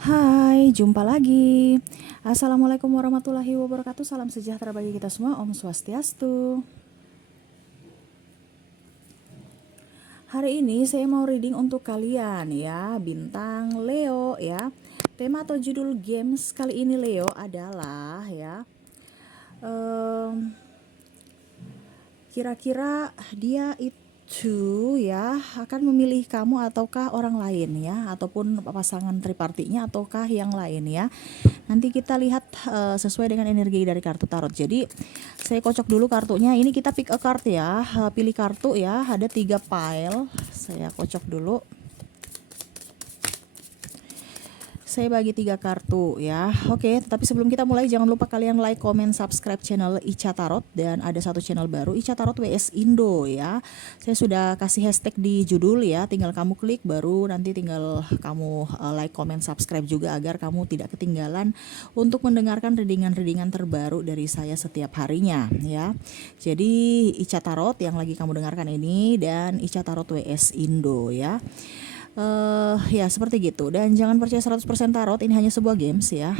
Hai, jumpa lagi. Assalamualaikum warahmatullahi wabarakatuh. Salam sejahtera bagi kita semua. Om Swastiastu. Hari ini saya mau reading untuk kalian ya, bintang Leo ya. Tema atau judul games kali ini Leo adalah ya, kira-kira dia itu ya akan memilih kamu ataukah orang lain ya, ataupun pasangan tripartinya ataukah yang lain ya. Nanti kita lihat sesuai dengan energi dari kartu tarot. Jadi saya kocok dulu kartunya. Ini kita pick a card ya, pilih kartu ya. Ada 3 pile. Saya kocok dulu. Saya bagi 3 kartu ya. Oke, tapi sebelum kita mulai jangan lupa kalian like, comment, subscribe channel Ica Tarot. Dan ada satu channel baru, Ica Tarot WS Indo ya. Saya sudah kasih hashtag di judul ya. Tinggal kamu klik, baru nanti tinggal kamu like, comment, subscribe juga agar kamu tidak ketinggalan untuk mendengarkan readingan-readingan terbaru dari saya setiap harinya ya. Jadi Ica Tarot yang lagi kamu dengarkan ini dan Ica Tarot WS Indo ya. Ya seperti gitu, dan jangan percaya 100% tarot, ini hanya sebuah games ya,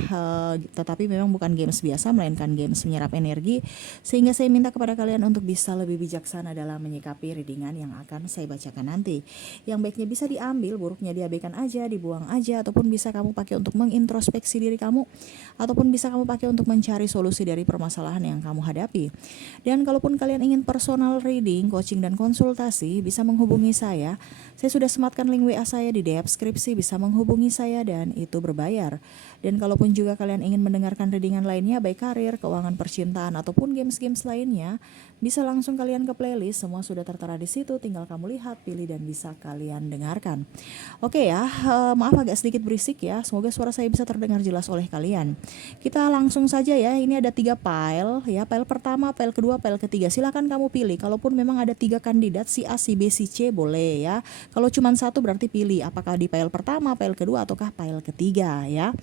tetapi memang bukan games biasa melainkan games menyerap energi, sehingga saya minta kepada kalian untuk bisa lebih bijaksana dalam menyikapi readingan yang akan saya bacakan nanti. Yang baiknya bisa diambil, buruknya diabaikan aja, dibuang aja, ataupun bisa kamu pakai untuk mengintrospeksi diri kamu, ataupun bisa kamu pakai untuk mencari solusi dari permasalahan yang kamu hadapi. Dan kalaupun kalian ingin personal reading, coaching dan konsultasi, bisa menghubungi saya. Saya sudah sematkan link WA saya di deskripsi, bisa menghubungi saya dan itu berbayar. Dan kalaupun juga kalian ingin mendengarkan readingan lainnya, baik karir, keuangan, percintaan, ataupun games-games lainnya, bisa langsung kalian ke playlist, semua sudah tertera di situ, tinggal kamu lihat, pilih dan bisa kalian dengarkan. Oke ya, maaf agak sedikit berisik ya, semoga suara saya bisa terdengar jelas oleh kalian. Kita langsung saja ya, ini ada 3 file ya, file pertama, file kedua, file ketiga, silakan kamu pilih. Kalaupun memang ada 3 kandidat, si A, si B, si C, boleh ya. Kalau cuma satu berarti pilih apakah di file pertama, file kedua, ataukah file ketiga ya.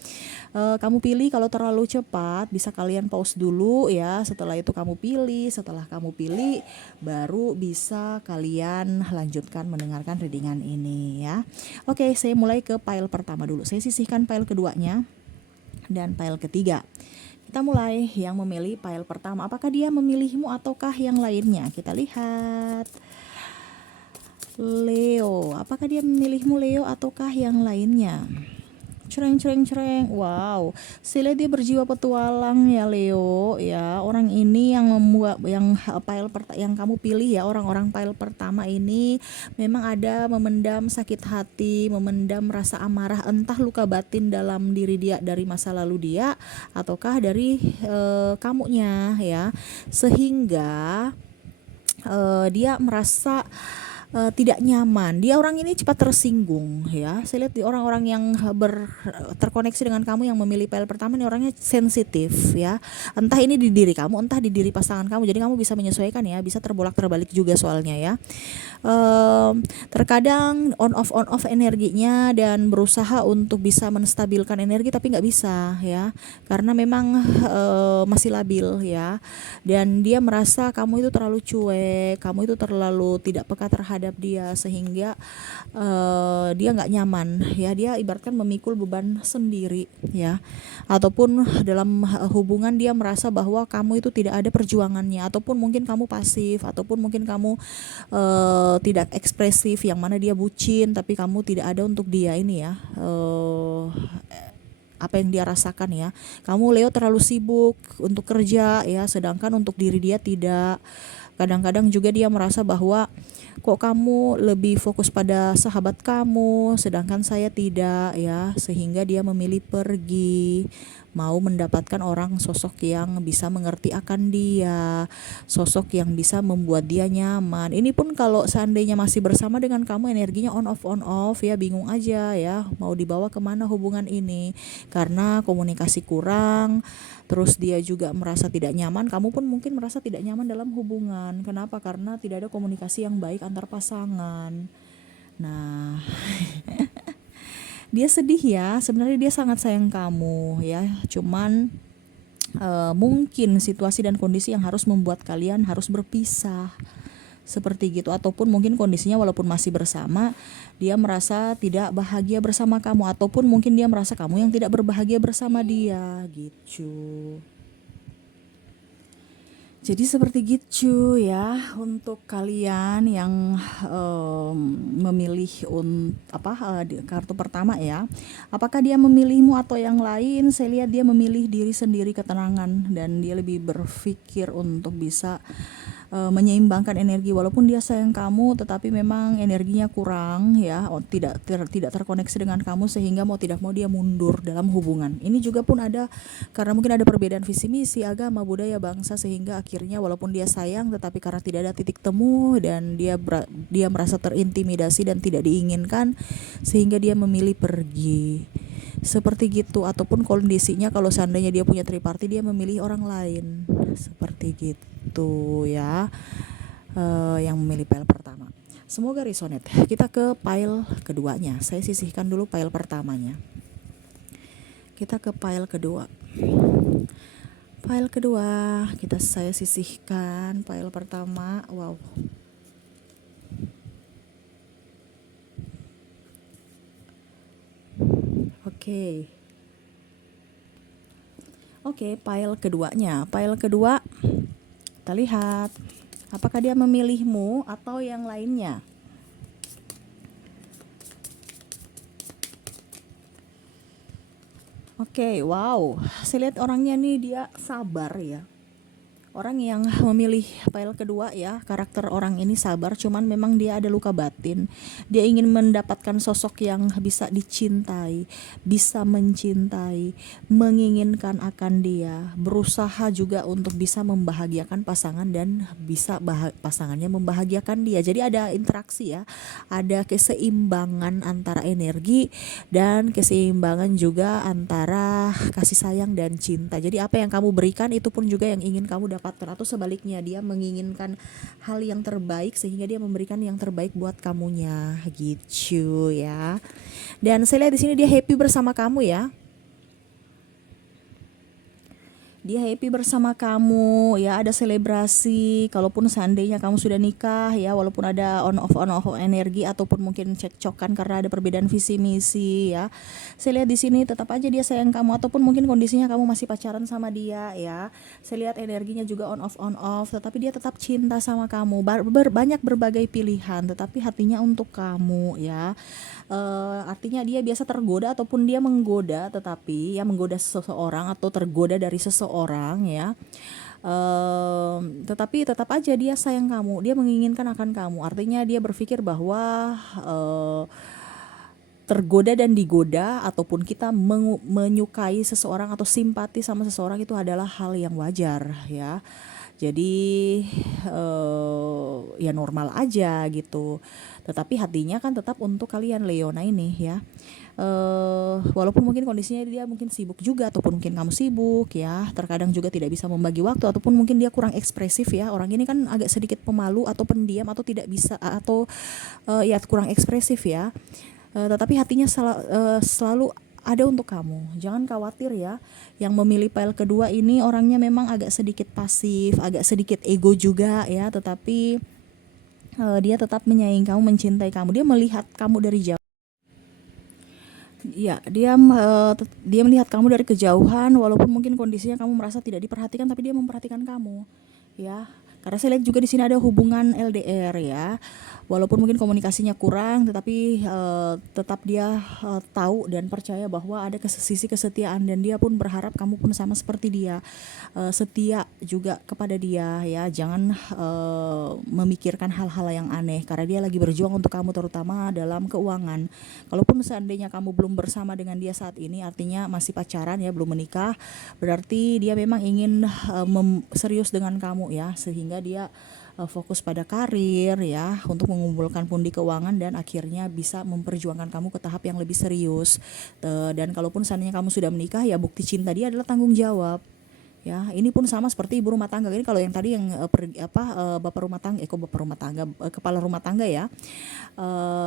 Kamu pilih, kalau terlalu cepat bisa kalian pause dulu ya. Setelah itu kamu pilih, setelah kamu pilih baru bisa kalian lanjutkan mendengarkan readingan ini ya. Oke, saya mulai ke file pertama dulu. Saya sisihkan file keduanya dan file ketiga. Kita mulai yang memilih file pertama. Apakah dia memilihmu ataukah yang lainnya? Kita lihat. Leo, apakah dia memilihmu Leo ataukah yang lainnya? Cereng cereng cereng. Wow, saya lihat dia berjiwa petualang ya Leo ya. Orang ini yang membuat yang yang kamu pilih ya, orang-orang pile pertama ini memang ada memendam sakit hati, memendam rasa amarah, entah luka batin dalam diri dia dari masa lalu dia ataukah dari kamunya ya. Sehingga dia merasa tidak nyaman. Dia orang ini cepat tersinggung ya. Saya lihat di orang-orang yang terkoneksi dengan kamu yang memilih file pertama ini orangnya sensitif ya. Entah ini di diri kamu, entah di diri pasangan kamu. Jadi kamu bisa menyesuaikan ya, bisa terbolak-terbalik juga soalnya ya. Terkadang on off energinya dan berusaha untuk bisa menstabilkan energi tapi nggak bisa ya. Karena memang masih labil ya. Dan dia merasa kamu itu terlalu cuek, kamu itu terlalu tidak peka terhadap dia, sehingga dia nggak nyaman ya. Dia ibaratkan memikul beban sendiri ya, ataupun dalam hubungan dia merasa bahwa kamu itu tidak ada perjuangannya, ataupun mungkin kamu pasif, ataupun mungkin kamu tidak ekspresif, yang mana dia bucin tapi kamu tidak ada untuk dia ini ya, apa yang dia rasakan ya. Kamu Leo terlalu sibuk untuk kerja ya, sedangkan untuk diri dia tidak. Kadang-kadang juga dia merasa bahwa kok kamu lebih fokus pada sahabat kamu sedangkan saya tidak ya, sehingga dia memilih pergi, mau mendapatkan orang sosok yang bisa mengerti akan dia, sosok yang bisa membuat dia nyaman. Ini pun kalau seandainya masih bersama dengan kamu energinya on off ya, bingung aja ya mau dibawa kemana hubungan ini, karena komunikasi kurang. Terus dia juga merasa tidak nyaman, kamu pun mungkin merasa tidak nyaman dalam hubungan. Kenapa? Karena tidak ada komunikasi yang baik antar pasangan. Nah, dia sedih ya, sebenarnya dia sangat sayang kamu ya. Cuman mungkin situasi dan kondisi yang harus membuat kalian harus berpisah. seperti gitu. Ataupun mungkin kondisinya walaupun masih bersama, dia merasa tidak bahagia bersama kamu, ataupun mungkin dia merasa kamu yang tidak berbahagia bersama dia gitu. Jadi seperti gitu ya untuk kalian yang memilih kartu pertama ya. Apakah dia memilihmu atau yang lain? Saya lihat dia memilih diri sendiri, ketenangan, dan dia lebih berpikir untuk bisa menyeimbangkan energi. Walaupun dia sayang kamu, tetapi memang energinya kurang ya, tidak terkoneksi dengan kamu, sehingga mau tidak mau dia mundur dalam hubungan. Ini juga pun ada karena mungkin ada perbedaan visi misi, agama, budaya, bangsa, sehingga akhirnya walaupun dia sayang, tetapi karena tidak ada titik temu dan dia merasa terintimidasi dan tidak diinginkan, sehingga dia memilih pergi. Seperti gitu. Ataupun kondisinya kalau seandainya dia punya triparty, dia memilih orang lain. Seperti gitu ya. Yang memilih pile pertama. Semoga resonate. Kita ke pile keduanya. Saya sisihkan dulu pile pertamanya. Kita ke pile kedua. Pile kedua, saya sisihkan pile pertama. Wow. Oke, pile keduanya. Pile kedua, kita lihat apakah dia memilihmu atau yang lainnya. Oke, wow. Saya lihat orangnya nih, dia sabar ya. Orang yang memilih pile kedua ya, karakter orang ini sabar, cuman memang dia ada luka batin. Dia ingin mendapatkan sosok yang bisa dicintai, bisa mencintai, menginginkan akan dia, berusaha juga untuk bisa membahagiakan pasangan dan bisa pasangannya membahagiakan dia. Jadi ada interaksi ya, ada keseimbangan antara energi dan keseimbangan juga antara kasih sayang dan cinta. Jadi apa yang kamu berikan itu pun juga yang ingin kamu dapatkan, atau sebaliknya, dia menginginkan hal yang terbaik sehingga dia memberikan yang terbaik buat kamunya gitu ya. Dan saya lihat di sini dia happy bersama kamu ya. Dia happy bersama kamu ya, ada selebrasi. Kalaupun seandainya kamu sudah nikah ya, walaupun ada on off energi ataupun mungkin cekcokan karena ada perbedaan visi misi ya, saya lihat di sini tetap aja dia sayang kamu. Ataupun mungkin kondisinya kamu masih pacaran sama dia ya, saya lihat energinya juga on off, tetapi dia tetap cinta sama kamu. Banyak berbagai pilihan, tetapi hatinya untuk kamu ya. Artinya dia biasa tergoda ataupun dia menggoda, tetapi ya menggoda seseorang atau tergoda dari seseorang ya. Tetapi tetap aja dia sayang kamu, dia menginginkan akan kamu. Artinya dia berpikir bahwa tergoda dan digoda ataupun kita menyukai seseorang atau simpati sama seseorang itu adalah hal yang wajar ya. Jadi ya normal aja gitu. Tetapi hatinya kan tetap untuk kalian Leona ini ya. Walaupun mungkin kondisinya dia mungkin sibuk juga, ataupun mungkin kamu sibuk ya, terkadang juga tidak bisa membagi waktu, ataupun mungkin dia kurang ekspresif ya. Orang ini kan agak sedikit pemalu atau pendiam atau tidak bisa, atau ya kurang ekspresif ya. Tetapi hatinya selalu ada untuk kamu. Jangan khawatir ya. Yang memilih pile kedua ini orangnya memang agak sedikit pasif, agak sedikit ego juga ya, tetapi dia tetap menyayangi kamu, mencintai kamu. Dia melihat kamu dari jauh. Ya, dia melihat kamu dari kejauhan, walaupun mungkin kondisinya kamu merasa tidak diperhatikan, tapi dia memperhatikan kamu. Ya, karena saya lihat juga di sini ada hubungan LDR ya. Walaupun mungkin komunikasinya kurang, tetapi tetap dia tahu dan percaya bahwa ada sisi kesetiaan, dan dia pun berharap kamu pun sama seperti dia, setia juga kepada dia ya. Jangan memikirkan hal-hal yang aneh, karena dia lagi berjuang untuk kamu, terutama dalam keuangan. Kalaupun seandainya kamu belum bersama dengan dia saat ini, artinya masih pacaran ya, belum menikah, berarti dia memang ingin serius dengan kamu ya, sehingga dia fokus pada karir ya, untuk mengumpulkan pundi keuangan dan akhirnya bisa memperjuangkan kamu ke tahap yang lebih serius. Dan kalaupun seandainya kamu sudah menikah ya, bukti cinta dia adalah tanggung jawab Ya, ini pun sama seperti ibu rumah tangga. Ini kalau yang tadi yang bapak rumah tangga, kok bapak rumah tangga, kepala rumah tangga ya.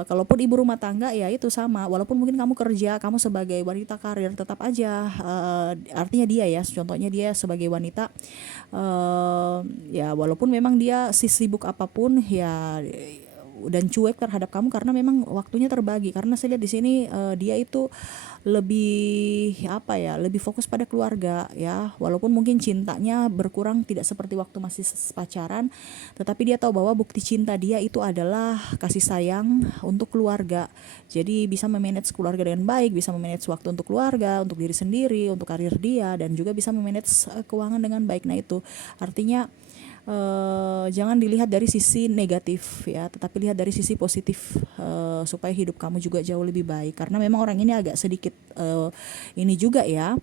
Kalaupun ibu rumah tangga ya itu sama. Walaupun mungkin kamu kerja, kamu sebagai wanita karir, tetap aja artinya dia ya, contohnya dia sebagai wanita, ya walaupun memang dia sibuk apapun ya dan cuek terhadap kamu karena memang waktunya terbagi. Karena saya lihat di sini dia itu lebih apa ya, lebih fokus pada keluarga ya, walaupun mungkin cintanya berkurang tidak seperti waktu masih pacaran, tetapi dia tahu bahwa bukti cinta dia itu adalah kasih sayang untuk keluarga. Jadi bisa memanage keluarga dengan baik, bisa memanage waktu untuk keluarga, untuk diri sendiri, untuk karir dia, dan juga bisa memanage keuangan dengan baik. Nah itu artinya jangan dilihat dari sisi negatif ya, tetapi lihat dari sisi positif, supaya hidup kamu juga jauh lebih baik. Karena memang orang ini agak sedikit ini juga ya,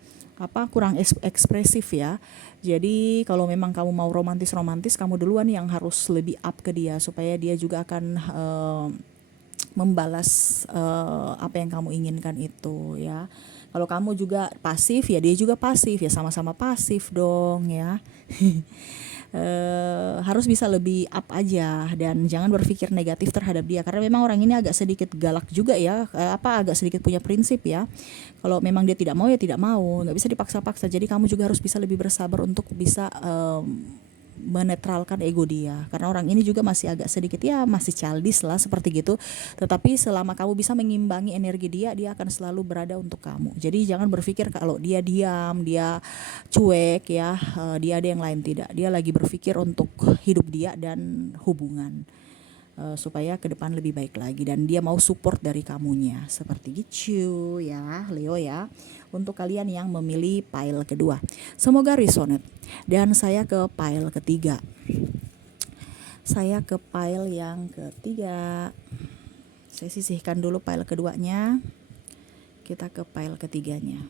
kurang ekspresif ya. Jadi kalau memang kamu mau romantis, kamu duluan yang harus lebih up ke dia, supaya dia juga akan membalas apa yang kamu inginkan itu ya. Kalau kamu juga pasif ya dia juga pasif ya, sama-sama pasif dong ya. Harus bisa lebih up aja dan jangan berpikir negatif terhadap dia, karena memang orang ini agak sedikit galak juga ya, agak sedikit punya prinsip ya. Kalau memang dia tidak mau ya tidak mau, nggak bisa dipaksa-paksa. Jadi kamu juga harus bisa lebih bersabar untuk bisa menetralkan ego dia, karena orang ini juga masih agak sedikit ya, masih childish lah seperti gitu. Tetapi selama kamu bisa mengimbangi energi dia, dia akan selalu berada untuk kamu. Jadi jangan berpikir kalau dia diam, dia cuek ya, dia ada yang lain, tidak. Dia lagi berpikir untuk hidup dia dan hubungan, supaya ke depan lebih baik lagi, dan dia mau support dari kamunya seperti gitu ya Leo ya. Untuk kalian yang memilih pile kedua, semoga resonate. Dan saya ke pile ketiga. Saya ke pile yang ketiga. Saya sisihkan dulu pile keduanya. Kita ke pile ketiganya.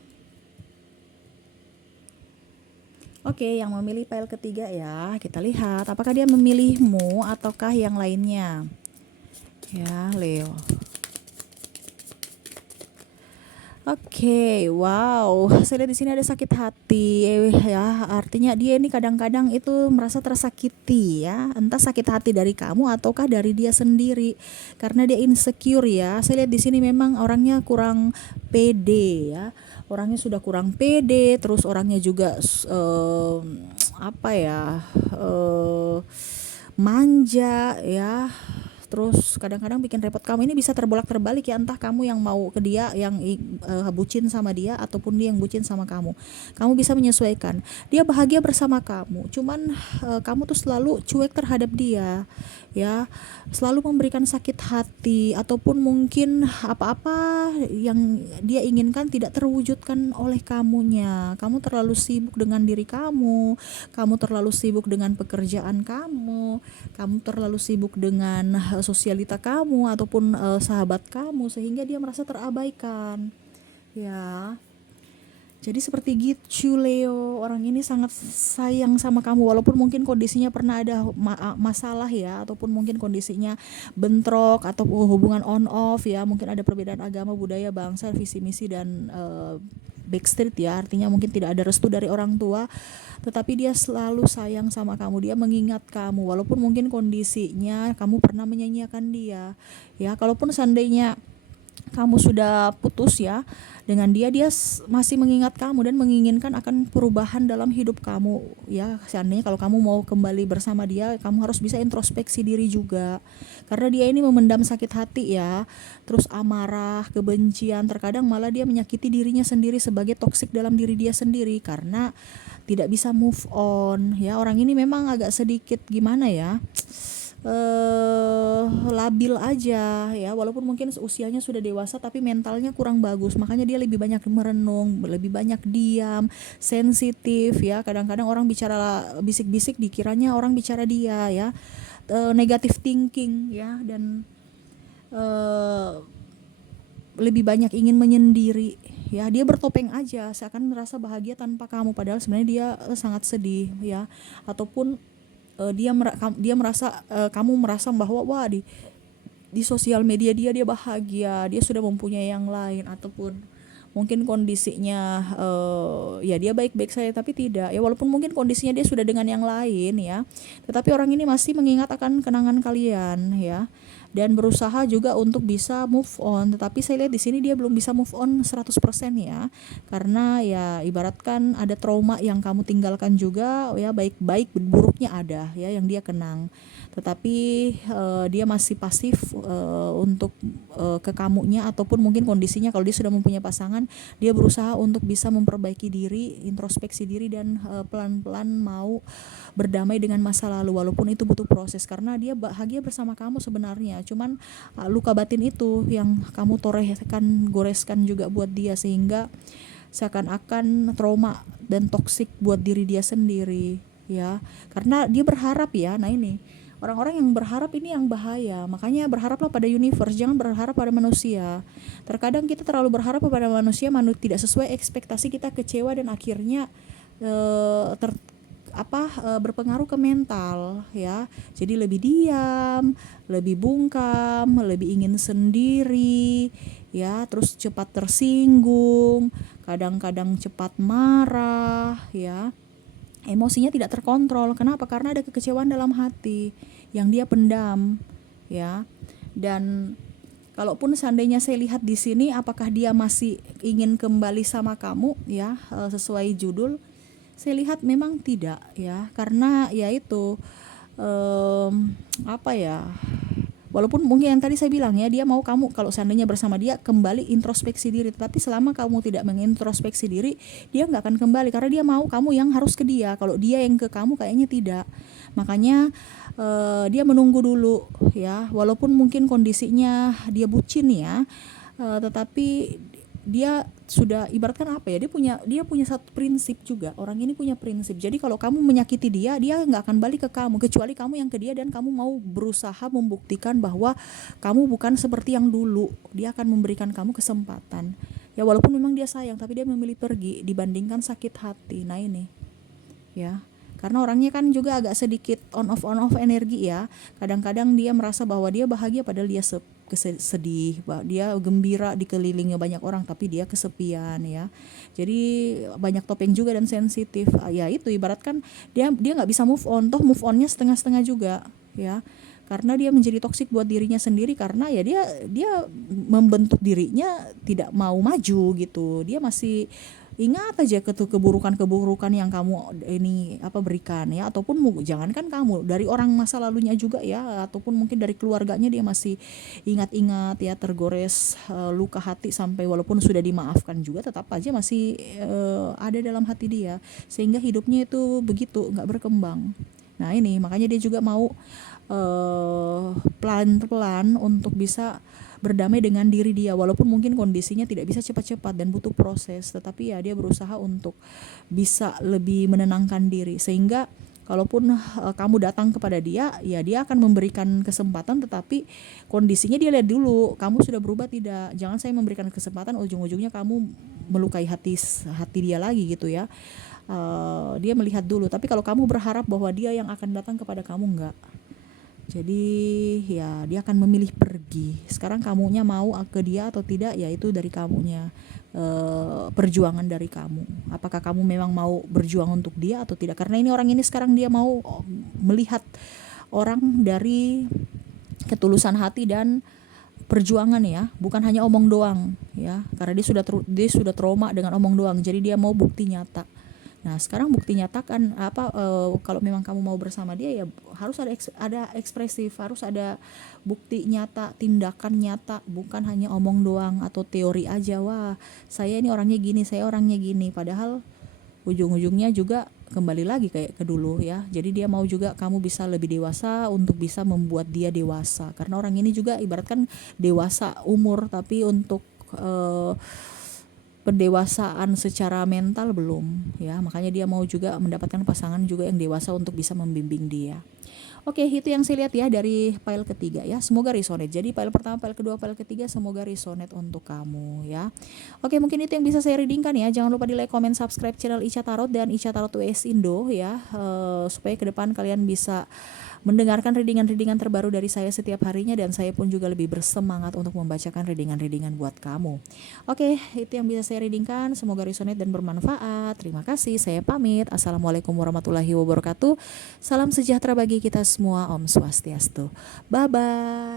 Oke, yang memilih pile ketiga ya, kita lihat apakah dia memilihmu ataukah yang lainnya. Ya, Leo. Oke, wow. Saya lihat di sini ada sakit hati ya. Artinya dia ini kadang-kadang itu merasa tersakiti ya. Entah sakit hati dari kamu ataukah dari dia sendiri. Karena dia insecure ya. Saya lihat di sini memang orangnya kurang pede ya. Orangnya sudah kurang pede, terus orangnya juga manja ya. Terus kadang-kadang bikin repot. Kamu ini bisa terbolak-terbalik ya, entah kamu yang mau ke dia, yang bucin sama dia, ataupun dia yang bucin sama kamu. Kamu bisa menyesuaikan. Dia bahagia bersama kamu, cuman kamu tuh selalu cuek terhadap dia ya, selalu memberikan sakit hati, ataupun mungkin apa-apa yang dia inginkan tidak terwujudkan oleh kamunya. Kamu terlalu sibuk dengan diri kamu terlalu sibuk dengan pekerjaan kamu terlalu sibuk dengan sosialita kamu ataupun sahabat kamu, sehingga dia merasa terabaikan ya. Jadi seperti gitu Leo, orang ini sangat sayang sama kamu, walaupun mungkin kondisinya pernah ada masalah ya, ataupun mungkin kondisinya bentrok atau hubungan on off ya, mungkin ada perbedaan agama, budaya, bangsa, visi misi, dan backstreet ya, artinya mungkin tidak ada restu dari orang tua, tetapi dia selalu sayang sama kamu, dia mengingat kamu, walaupun mungkin kondisinya kamu pernah menyanyiakan dia ya. Kalaupun seandainya kamu sudah putus ya dengan dia, dia masih mengingat kamu dan menginginkan akan perubahan dalam hidup kamu ya. Seandainya kalau kamu mau kembali bersama dia, kamu harus bisa introspeksi diri juga, karena dia ini memendam sakit hati ya, terus amarah, kebencian, terkadang malah dia menyakiti dirinya sendiri sebagai toksik dalam diri dia sendiri karena tidak bisa move on ya. Orang ini memang agak sedikit gimana ya, labil aja ya, walaupun mungkin usianya sudah dewasa tapi mentalnya kurang bagus, makanya dia lebih banyak merenung, lebih banyak diam, sensitif ya. Kadang-kadang orang bicara bisik-bisik dikiranya orang bicara dia ya, negative thinking ya, dan lebih banyak ingin menyendiri ya. Dia bertopeng aja seakan merasa bahagia tanpa kamu, padahal sebenarnya dia sangat sedih ya. Ataupun dia merasa, kamu merasa bahwa wah di sosial media dia bahagia, dia sudah mempunyai yang lain, ataupun mungkin kondisinya ya dia baik-baik saja tapi tidak ya, walaupun mungkin kondisinya dia sudah dengan yang lain ya, tetapi orang ini masih mengingat akan kenangan kalian ya, dan berusaha juga untuk bisa move on. Tetapi saya lihat di sini dia belum bisa move on 100% ya, karena ya ibaratkan ada trauma yang kamu tinggalkan juga ya, baik-baik buruknya ada ya yang dia kenang. Tetapi dia masih pasif untuk ke kamunya, ataupun mungkin kondisinya kalau dia sudah mempunyai pasangan, dia berusaha untuk bisa memperbaiki diri, introspeksi diri, dan pelan-pelan mau berdamai dengan masa lalu, walaupun itu butuh proses karena dia bahagia bersama kamu sebenarnya. Cuman luka batin itu yang kamu torehkan, goreskan juga buat dia, sehingga seakan-akan trauma dan toksik buat diri dia sendiri ya, karena dia berharap ya. Nah ini orang-orang yang berharap ini yang bahaya, makanya berharaplah pada universe, jangan berharap pada manusia. Terkadang kita terlalu berharap pada manusia, tidak sesuai ekspektasi, kita kecewa dan akhirnya berpengaruh ke mental ya. Jadi lebih diam, lebih bungkam, lebih ingin sendiri ya, terus cepat tersinggung, kadang-kadang cepat marah ya. Emosinya tidak terkontrol. Kenapa? Karena ada kekecewaan dalam hati yang dia pendam ya. Dan kalaupun seandainya saya lihat di sini, apakah dia masih ingin kembali sama kamu ya, sesuai judul, saya lihat memang tidak ya, karena ya itu walaupun mungkin yang tadi saya bilang ya, dia mau kamu kalau seandainya bersama dia kembali introspeksi diri, tetapi selama kamu tidak mengintrospeksi diri, dia nggak akan kembali, karena dia mau kamu yang harus ke dia. Kalau dia yang ke kamu kayaknya tidak. Makanya dia menunggu dulu ya, walaupun mungkin kondisinya dia bucin ya, tetapi dia sudah ibaratkan dia punya satu prinsip juga. Orang ini punya prinsip. Jadi kalau kamu menyakiti dia nggak akan balik ke kamu, kecuali kamu yang ke dia dan kamu mau berusaha membuktikan bahwa kamu bukan seperti yang dulu. Dia akan memberikan kamu kesempatan. Ya walaupun memang dia sayang, tapi dia memilih pergi dibandingkan sakit hati. Nah ini ya, karena orangnya kan juga agak sedikit on off energi ya. Kadang-kadang dia merasa bahwa dia bahagia padahal dia sedih, dia gembira dikelilingi banyak orang tapi dia kesepian ya. Jadi banyak topeng juga dan sensitif ya. Itu ibaratkan dia nggak bisa move on, toh move onnya setengah-setengah juga ya, karena dia menjadi toksik buat dirinya sendiri, karena ya dia membentuk dirinya tidak mau maju gitu. Dia masih ingat aja keburukan-keburukan yang kamu ini berikan ya, ataupun jangankan kamu, dari orang masa lalunya juga ya, ataupun mungkin dari keluarganya dia masih ingat-ingat ya, tergores luka hati, sampai walaupun sudah dimaafkan juga tetap aja masih ada dalam hati dia, sehingga hidupnya itu begitu nggak berkembang. Nah ini makanya dia juga mau pelan-pelan untuk bisa berdamai dengan diri dia, walaupun mungkin kondisinya tidak bisa cepat-cepat dan butuh proses, tetapi ya dia berusaha untuk bisa lebih menenangkan diri, sehingga kalaupun kamu datang kepada dia, ya dia akan memberikan kesempatan, tetapi kondisinya dia lihat dulu kamu sudah berubah tidak. Jangan saya memberikan kesempatan ujung-ujungnya kamu melukai hati dia lagi gitu ya. Dia melihat dulu, tapi kalau kamu berharap bahwa dia yang akan datang kepada kamu, enggak. Jadi ya dia akan memilih pergi. Sekarang kamunya mau ke dia atau tidak, ya itu dari kamunya, perjuangan dari kamu. Apakah kamu memang mau berjuang untuk dia atau tidak? Karena ini orang ini sekarang dia mau melihat orang dari ketulusan hati dan perjuangan ya, bukan hanya omong doang ya. Karena dia sudah trauma dengan omong doang. Jadi dia mau bukti nyata. Nah sekarang bukti nyata kan kalau memang kamu mau bersama dia, ya harus ada ekspresif, harus ada bukti nyata, tindakan nyata, bukan hanya omong doang atau teori aja. Wah saya ini orangnya gini, saya orangnya gini, padahal ujung-ujungnya juga kembali lagi kayak ke dulu ya. Jadi dia mau juga kamu bisa lebih dewasa untuk bisa membuat dia dewasa, karena orang ini juga ibaratkan dewasa umur, tapi untuk pendewasaan secara mental belum ya. Makanya dia mau juga mendapatkan pasangan juga yang dewasa untuk bisa membimbing dia. Oke, itu yang saya lihat ya dari file ketiga ya. Semoga resonate. Jadi file pertama, file kedua, file ketiga semoga resonate untuk kamu ya. Oke, mungkin itu yang bisa saya readingkan ya. Jangan lupa di like, comment, subscribe channel Ica Tarot dan Ica Tarot WS Indo ya, supaya ke depan kalian bisa mendengarkan readingan-readingan terbaru dari saya setiap harinya, dan saya pun juga lebih bersemangat untuk membacakan readingan-readingan buat kamu. Oke, itu yang bisa saya readingkan. Semoga resonate dan bermanfaat. Terima kasih, saya pamit. Assalamualaikum warahmatullahi wabarakatuh. Salam sejahtera bagi kita semua. Om Swastiastu. Bye-bye.